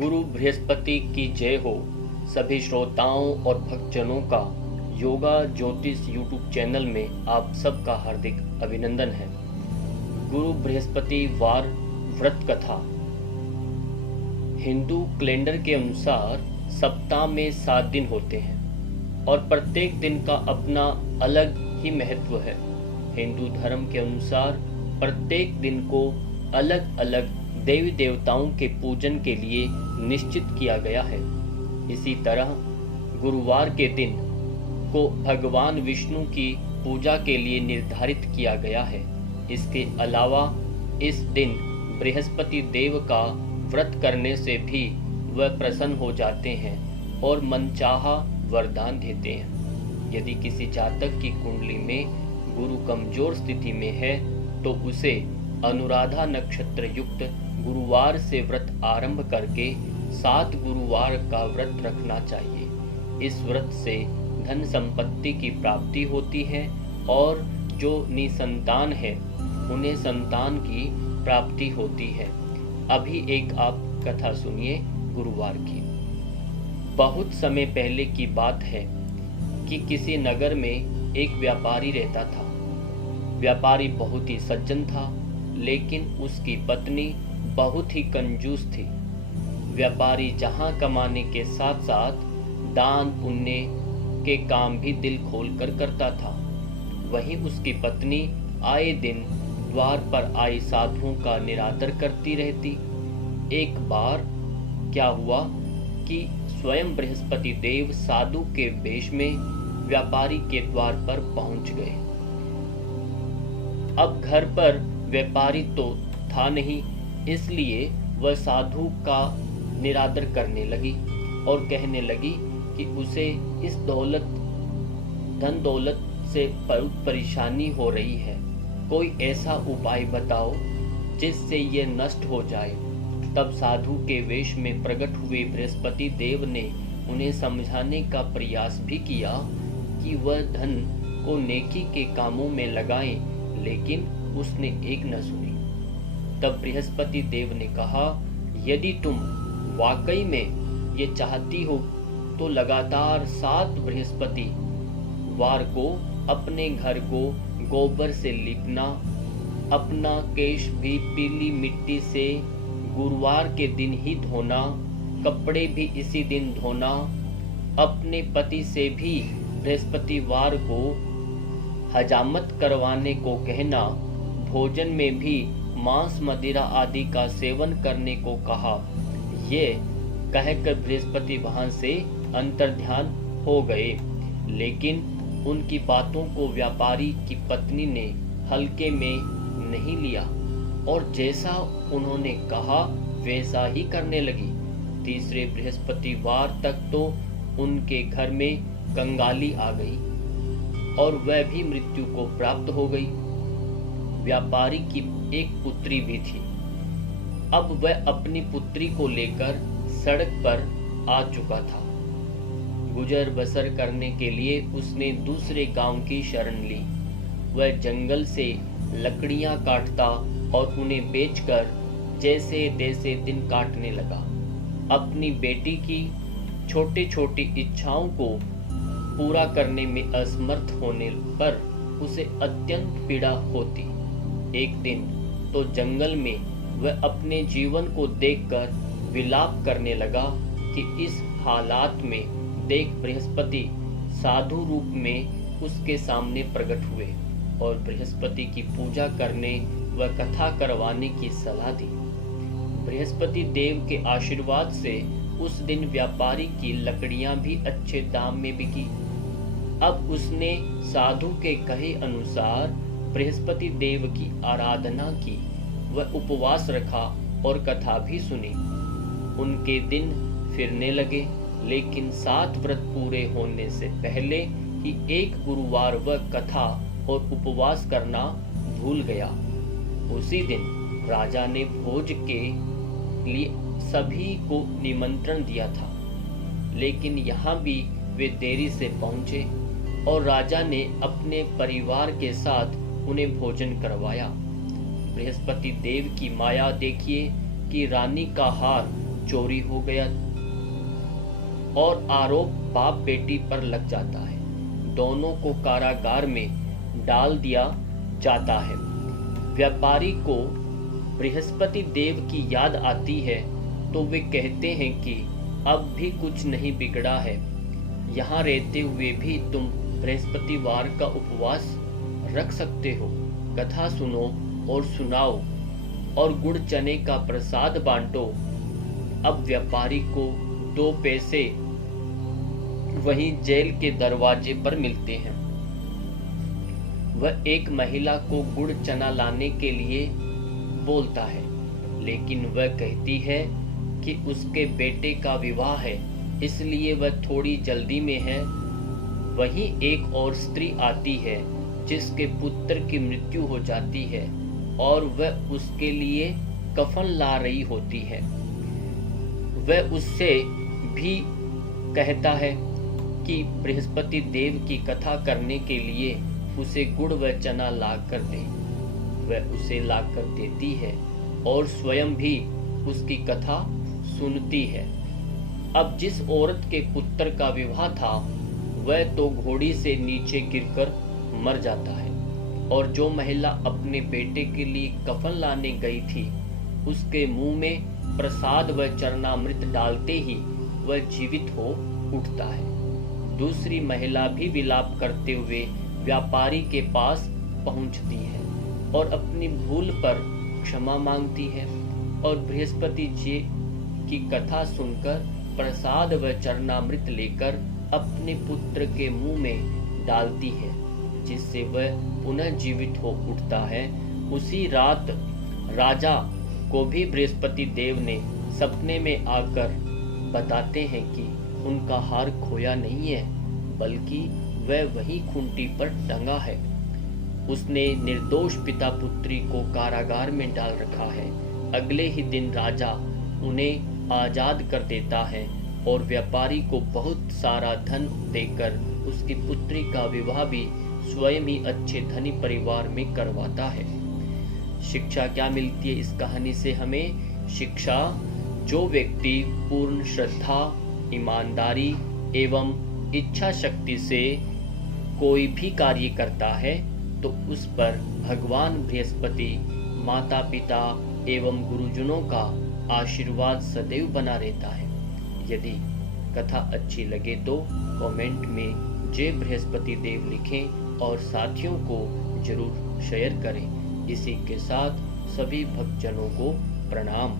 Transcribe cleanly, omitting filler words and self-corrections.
गुरु बृहस्पति की जय हो। सभी श्रोताओं और भक्तजनों का योगा ज्योतिष यूट्यूब चैनल में आप सबका हार्दिक अभिनंदन है। गुरु बृहस्पति वार व्रत कथा। हिंदू कैलेंडर के अनुसार सप्ताह में 7 दिन होते हैं और प्रत्येक दिन का अपना अलग ही महत्व है। हिंदू धर्म के अनुसार प्रत्येक दिन को अलग अलग देवी देवताओं के पूजन के लिए निश्चित किया गया है। इसी तरह गुरुवार के दिन को भगवान विष्णु की पूजा के लिए निर्धारित किया गया है। इसके अलावा इस दिन बृहस्पति देव का व्रत करने से भी वह प्रसन्न हो जाते हैं और मनचाहा वरदान देते हैं। यदि किसी जातक की कुंडली में गुरु कमजोर स्थिति में है तो उसे अनुराधा नक्षत्र युक्त गुरुवार से व्रत आरंभ करके 7 गुरुवार का व्रत रखना चाहिए। इस व्रत से धन संपत्ति की प्राप्ति होती है और जो निसंतान है उन्हें संतान की प्राप्ति होती है। अभी एक आप कथा सुनिए गुरुवार की। बहुत समय पहले की बात है कि किसी नगर में एक व्यापारी रहता था। व्यापारी बहुत ही सज्जन था, लेकिन उसकी पत्नी बहुत ही कंजूस थी। व्यापारी जहां कमाने के साथ साथ दान पुण्य के काम भी दिल खोलकर करता था, वहीं उसकी पत्नी आए दिन द्वार पर आए साधुओं का निरादर करती रहती। एक बार क्या हुआ कि स्वयं बृहस्पति देव साधु के वेश में व्यापारी के द्वार पर पहुंच गए। अब घर पर व्यापारी तो था नहीं, इसलिए वह साधु का निरादर करने लगी और कहने लगी कि उसे इस धन दौलत से बहुत परेशानी हो रही है। कोई ऐसा उपाय बताओ जिससे ये नष्ट हो जाए। तब साधु के वेश में प्रकट हुए बृहस्पति देव ने उन्हें समझाने का प्रयास भी किया कि वह धन को नेकी के कामों में लगाएं, लेकिन उसने एक न सुनी। तब बृहस्पति देव ने कहा, यदि तुम वाकई में ये चाहती हो तो लगातार 7 बृहस्पति वार को अपने घर को गोबर से लीपना, अपना केश भी पीली मिट्टी से गुरुवार के दिन ही धोना, कपड़े भी इसी दिन धोना, अपने पति से भी बृहस्पतिवार को हजामत करवाने को कहना, भोजन में भी मांस मदिरा आदि का सेवन करने को कहा। ये कहकर बृहस्पति वहां से अंतर्ध्यान हो गए, लेकिन उनकी बातों को व्यापारी की पत्नी ने हल्के में नहीं लिया और जैसा उन्होंने कहा वैसा ही करने लगी। तीसरे बृहस्पतिवार तक तो उनके घर में कंगाली आ गई और वह भी मृत्यु को प्राप्त हो गई। व्यापारी की एक पुत्री भी थी। अब वह अपनी पुत्री को लेकर सड़क पर आ चुका था। गुजर बसर करने के लिए उसने दूसरे गांव की शरण ली। वह जंगल से लकड़ियां काटता और उन्हें बेचकर जैसे तैसे दिन काटने लगा। अपनी बेटी की छोटी छोटी इच्छाओं को पूरा करने में असमर्थ होने पर उसे अत्यंत पीड़ा होती। एक दिन तो जंगल में वह अपने जीवन को देखकर विलाप करने लगा कि इस हालात में देख बृहस्पति साधु रूप में उसके सामने प्रकट हुए और बृहस्पति की पूजा करने व कथा करवाने की सलाह दी। बृहस्पति देव के आशीर्वाद से उस दिन व्यापारी की लकड़ियां भी अच्छे दाम में बिकी। अब उसने साधु के कहे अनुसार बृहस्पति देव की आराधना की, वह उपवास रखा और कथा भी सुनी। उनके दिन फिरने लगे, लेकिन 7 व्रत पूरे होने से पहले ही एक गुरुवार वह कथा और उपवास करना भूल गया। उसी दिन राजा ने भोज के लिए सभी को निमंत्रण दिया था, लेकिन यहाँ भी वे देरी से पहुंचे और राजा ने अपने परिवार के साथ उन्हें भोजन करवाया। बृहस्पति देव की माया देखिए कि रानी का हार चोरी हो गया और आरोप बाप बेटी पर लग जाता है। दोनों को कारागार में डाल दिया जाता है। व्यापारी को बृहस्पति देव की याद आती है तो वे कहते हैं कि अब भी कुछ नहीं बिगड़ा है, यहाँ रहते हुए भी तुम बृहस्पतिवार का उपवास रख सकते हो। कथा सुनो और सुनाओ और गुड़ चने का प्रसाद बांटो। अब व्यापारी को 2 पैसे वहीं जेल के दरवाजे पर मिलते हैं। वह एक महिला को गुड़ चना लाने के लिए बोलता है, लेकिन वह कहती है कि उसके बेटे का विवाह है, इसलिए वह थोड़ी जल्दी में है। वहीं एक और स्त्री आती है जिसके पुत्र की मृत्यु हो जाती है और वह उसके लिए कफन ला रही होती है। वह उससे भी कहता है कि बृहस्पति देव की कथा करने के लिए उसे गुड़ व चना ला कर दे। वह उसे ला कर देती है और स्वयं भी उसकी कथा सुनती है। अब जिस औरत के पुत्र का विवाह था वह तो घोड़ी से नीचे गिरकर मर जाता है, और जो महिला अपने बेटे के लिए कफन लाने गई थी उसके मुंह में प्रसाद व चरणामृत डालते ही वह जीवित हो उठता है। दूसरी महिला भी विलाप करते हुए व्यापारी के पास पहुंचती है और अपनी भूल पर क्षमा मांगती है और बृहस्पति जी की कथा सुनकर प्रसाद व चरणामृत लेकर अपने पुत्र के मुंह में डालती है, जिससे वह पुनः जीवित हो उठता है। उसी रात राजा को भी बृहस्पति देव ने सपने में आकर बताते हैं कि उनका हार खोया नहीं है, बल्कि वह वही खूंटी पर टंगा है। उसने निर्दोष पिता पुत्री को कारागार में डाल रखा है। अगले ही दिन राजा उन्हें आजाद कर देता है और व्यापारी को बहुत सारा धन देकर उसकी पुत्री का विवाह भी स्वयं ही अच्छे धनी परिवार में करवाता है। शिक्षा क्या मिलती है इस कहानी से हमें? शिक्षा, जो व्यक्ति पूर्ण श्रद्धा, ईमानदारी एवं इच्छा शक्ति से कोई भी कार्य करता है तो उस पर भगवान बृहस्पति, माता पिता एवं गुरुजनों का आशीर्वाद सदैव बना रहता है। यदि कथा अच्छी लगे तो कमेंट में जय बृहस्पति देव लिखें और साथियों को जरूर शेयर करें। इसी के साथ सभी भक्तजनों को प्रणाम।